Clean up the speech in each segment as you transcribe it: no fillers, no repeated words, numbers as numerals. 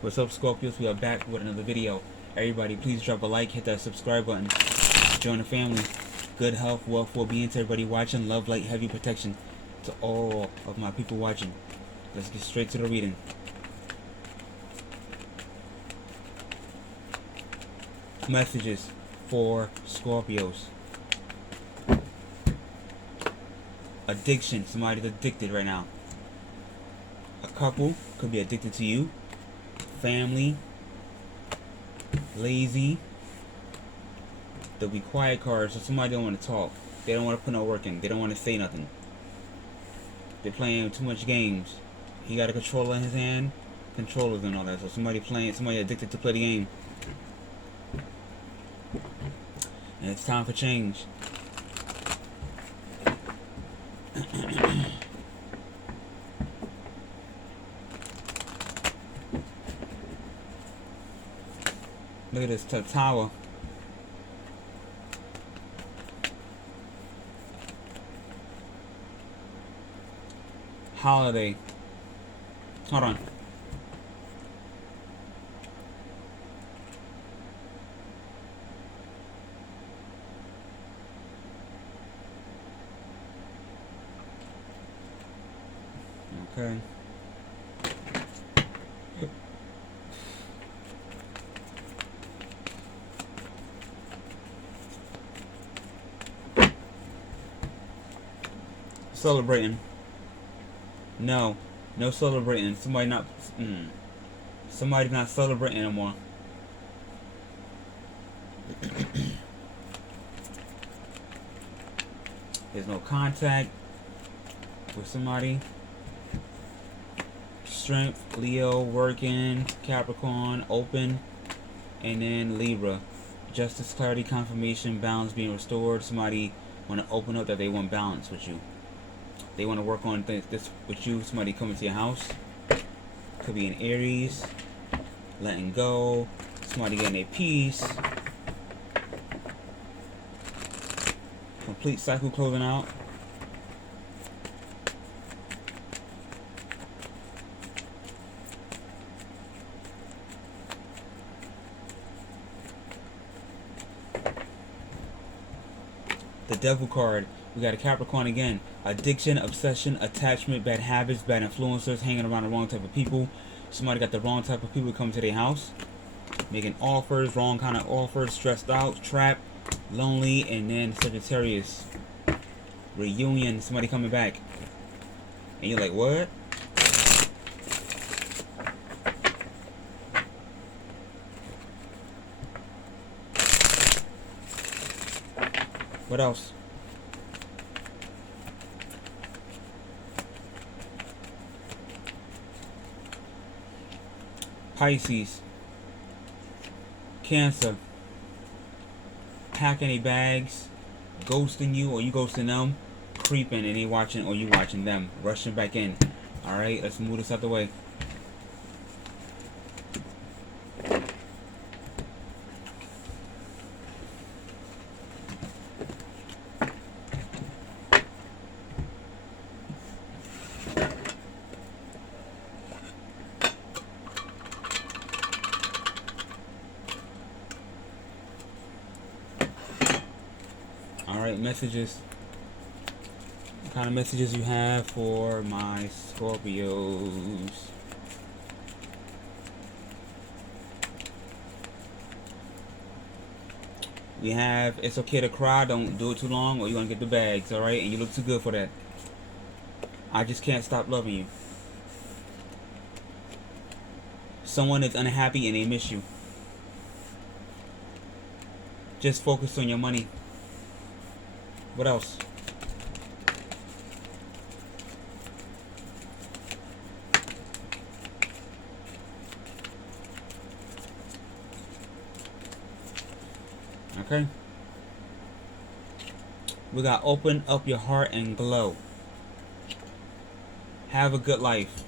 What's up, Scorpios? We are back with another video. Everybody, please drop a like, hit that subscribe button, join the family. Good health, wealth, well-being to everybody watching. Love, light, heavy protection to all of my people watching. Let's get straight to the reading. Messages for Scorpios. Addiction. Somebody's addicted right now. A couple could be addicted to you. Family. Lazy. There'll be quiet cards, so somebody don't want to talk. They don't want to put no work in. They don't want to say nothing. They're playing too much games. He got a controller in his hand, controllers and all that. So somebody addicted to play the game. And it's time for change. Look at this tower. Holiday. Hold on. Okay. Celebrating. No celebrating. Somebody's not celebrating anymore. There's no contact with somebody. Strength, Leo, working, Capricorn, open, and then Libra. Justice, clarity, confirmation, balance being restored. Somebody want to open up that they want balance with you. They want to work on this with you. Somebody coming to your house. Could be an Aries. Letting go. Somebody getting a peace. Complete cycle closing out. The Devil card. We got a Capricorn again. Addiction, obsession, attachment, bad habits, bad influencers, hanging around the wrong type of people. Somebody got the wrong type of people coming to their house. Making offers, wrong kind of offers, stressed out, trapped, lonely, and then Sagittarius. Reunion, somebody coming back. And you're like, what? What else? Pisces, Cancer, packing their bags, ghosting you or you ghosting them, creeping and they watching or you watching them, rushing back in. Alright, let's move this out the way. Alright, messages. What kind of messages you have for my Scorpios? We have, it's okay to cry, don't do it too long or you're gonna get the bags, alright? And you look too good for that. I just can't stop loving you. Someone is unhappy and they miss you. Just focus on your money. What else? Okay. We got open up your heart and glow. Have a good life.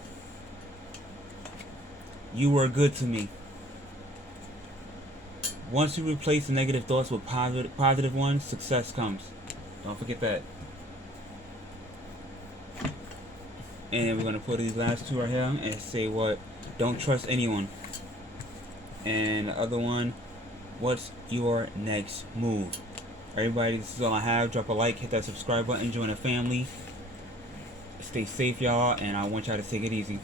You were good to me. Once you replace the negative thoughts with positive ones, success comes. Don't forget that. And we're going to put these last two right here and say what? Don't trust anyone. And the other one, what's your next move? Everybody, this is all I have. Drop a like, hit that subscribe button, join the family. Stay safe, y'all, and I want y'all to take it easy.